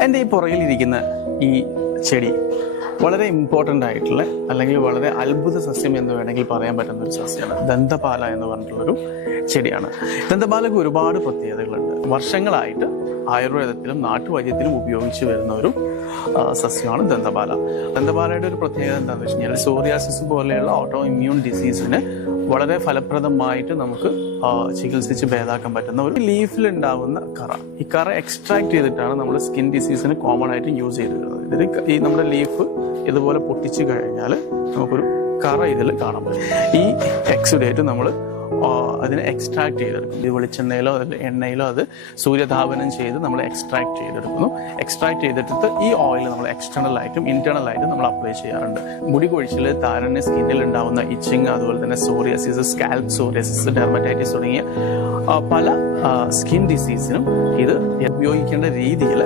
എന്റെ ഈ പുറകിലിരിക്കുന്ന ഈ ചെടി വളരെ ഇമ്പോർട്ടന്റ് ആയിട്ടുള്ള അല്ലെങ്കിൽ വളരെ അത്ഭുത സസ്യം എന്ന് വേണമെങ്കിൽ പറയാൻ പറ്റുന്ന ഒരു സസ്യമാണ്. ദന്തപാല എന്ന് പറഞ്ഞിട്ടുള്ളൊരു ചെടിയാണ്. ദന്തപാലക്ക് ഒരുപാട് പ്രത്യേകതകളുണ്ട്. വർഷങ്ങളായിട്ട് ആയുർവേദത്തിലും നാട്ടുവൈദ്യത്തിലും ഉപയോഗിച്ച് വരുന്ന ഒരു സസ്യമാണ് ദന്തപാല. ദന്തപാലയുടെ ഒരു പ്രത്യേകത എന്താണെന്ന് വെച്ച് കഴിഞ്ഞാൽ സോറിയാസിസ് പോലെയുള്ള ഓട്ടോ ഇമ്മ്യൂൺ ഡിസീസിന് വളരെ ഫലപ്രദമായിട്ട് നമുക്ക് ചികിത്സിച്ച് ഭേദാക്കാൻ പറ്റുന്ന ഒരു ലീഫിൽ ഉണ്ടാവുന്ന കറ. ഈ കറ എക്സ്ട്രാക്ട് ചെയ്തിട്ടാണ് നമ്മൾ സ്കിൻ ഡിസീസിന് കോമൺ ആയിട്ട് യൂസ് ചെയ്തിരുന്നത് ഇതിൽ ഈ നമ്മുടെ ലീഫ് ഇതുപോലെ പൊട്ടിച്ചു കഴിഞ്ഞാൽ നമുക്കൊരു കറ ഇതിൽ കാണാൻ പറ്റും. ഈ എക്സുഡേറ്റ് നമ്മൾ അതിനെ എക്സ്ട്രാക്ട് ചെയ്തെടുക്കും ഇത് വെളിച്ചെണ്ണയിലോ എണ്ണയിലോ അത് സൂര്യതാപനം ചെയ്ത് നമ്മൾ എക്സ്ട്രാക്ട് ചെയ്തെടുക്കുന്നു. എക്സ്ട്രാക്ട് ചെയ്തിട്ട് ഈ ഓയിൽ നമ്മൾ എക്സ്റ്റേണൽ ആയിട്ടും ഇന്റേണൽ ആയിട്ടും നമ്മൾ അപ്ലൈ ചെയ്യാറുണ്ട്. മുടി കൊഴിച്ചിൽ താരന് സ്കിന്നിൽ ഉണ്ടാവുന്ന ഇച്ചിങ് അതുപോലെ തന്നെ സോറിയസിസ് സ്കാൽപ് സോറിയസിസ് ഡെർമറ്റൈറ്റിസ് തുടങ്ങിയ പല സ്കിൻ ഡിസീസിനും ഇത് ഉപയോഗിക്കേണ്ട രീതിയിൽ